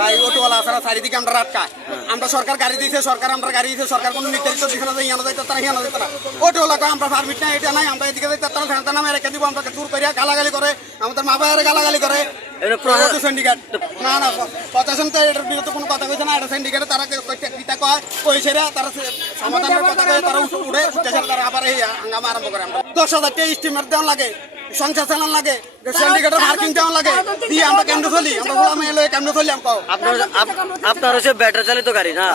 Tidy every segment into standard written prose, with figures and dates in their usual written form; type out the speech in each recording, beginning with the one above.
ভাই অটোওয়ালা আছে চারিদিকে আমরা আটকায় আমরা সরকার গাড়ি দিয়েছে সরকার আমরা গাড়ি দিয়েছে সরকার কোনো নির্ধারিত দিছে না যে ইয়ানো যাইতে তারা হিয়ানো যাইতে না অটোওয়ালা কয় আমরা পারমিট নাই এটা নাই আমরা এদিকে যাইতে তারা ফেলতে নামে রেখে দিব আমরা দূর করিয়া গালাগালি করে আমাদের মা বাবারে গালাগালি করে সিন্ডিকেট না না প্রশাসন তো এটার বিরুদ্ধে কোনো কথা কইছে না এটা সিন্ডিকেটে তারা কিতা কয় কইছে তারা সমাধানের কথা কয় তারা উঠে তারা আবার এই হাঙ্গামা আরম্ভ করে আমরা 10,000 টাকা স্টিমার দেওয়া লাগে সংসার চালান লাগে সিন্ডিকেটের মার্কিং দেওয়া লাগে দিয়ে আমরা কেমনে চলি আমরা গোলাম এলো কেমনে চলি আমরা আপনার হচ্ছে ব্যাটারি চালিত গাড়ি না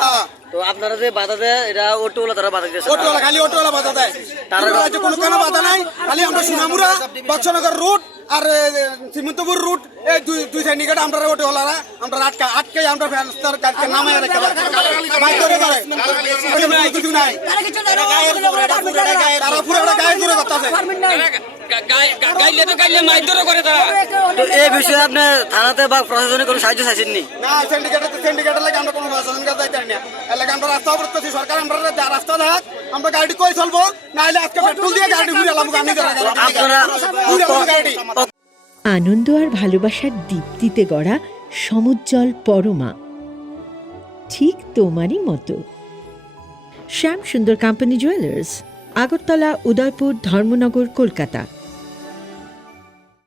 তো আপনারা যে বাধা দেয় এটা অটোওয়ালা তারা বাধা দিয়েছে অটোওয়ালা খালি অটোওয়ালা বাধা দেয় তার রাজ্যে কোনো কেন বাধা নাই খালি আমরা সোনামুড়া বক্সনগর রুট আর শ্রীমন্তপুর রুট এই দুই সিন্ডিকেট আমরা অটোওয়ালারা আমরা আটকে আমরা ফেরস্তার কাছে নামায় রেখে মাইক করে করে কিছু নাই তারা পুরোটা গায়ে দূরে করতেছে এই বিষয়ে আপনি থানাতে বা প্রশাসনে কোনো সাহায্য চাইছেননি না সিন্ডিকেটের লাগে আমরা কোনো প্রশাসনের কাছে যাইতে না এর লাগে আমরা রাস্তা অবরোধ করছি সরকার আমরা রাস্তা দেখাক আমরা গাড়ি কই চলবো নাইলে আজকে পেট্রোল দিয়ে গাড়ি ঘুরে এলাম গাড়ি আনন্দ আর ভালোবাসার দীপ্তিতে গড়া সমুজ্জ্বল পরমা ঠিক তোমারই মতো শ্যাম সুন্দর কোম্পানি জুয়েলার্স, আগরতলা, উদয়পুর, ধর্মনগর, কলকাতা।